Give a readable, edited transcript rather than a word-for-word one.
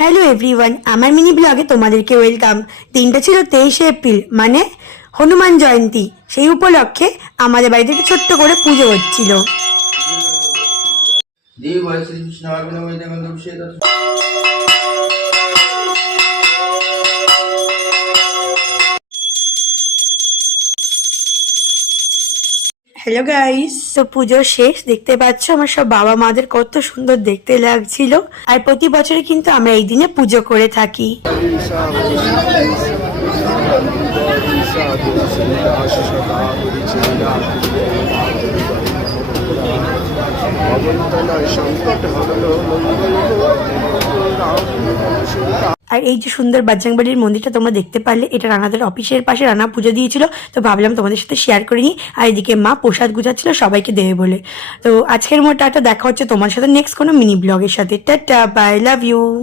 Hello everyone, আমার mini ব্লগে তোমাদেরকে ওয়েলকাম। দিনটা ছিল 23শে এপ্রিল, মানে হনুমান জয়ন্তী। সেই উপলক্ষে আমাদের বাড়িতে একটা ছোট্ট করে পুজো হচ্ছিল। হ্যালো গাইস, তো পুজো শেষ। দেখতে পাচ্ছ আমার সব বাবা মাদের কত সুন্দর দেখতে লাগছিল। আর প্রতি বছরে কিন্তু আমরা এই দিনে পুজো করে থাকি। আর এই যে সুন্দর বাজরংবলির মন্দিরটা তোমরা দেখতে পারলে, এটা রানাদের অফিসের পাশে। রানা পুজো দিয়েছিল, তো ভাবলাম তোমাদের সাথে শেয়ার করে নিই। আর এদিকে মা প্রসাদ গুছাচ্ছিল সবাইকে দেবে বলে। তো আজকের মতো টাটা, দেখা হচ্ছে তোমার সাথে নেক্সট কোনো মিনি ব্লগের সাথে। Tata, bye, love you.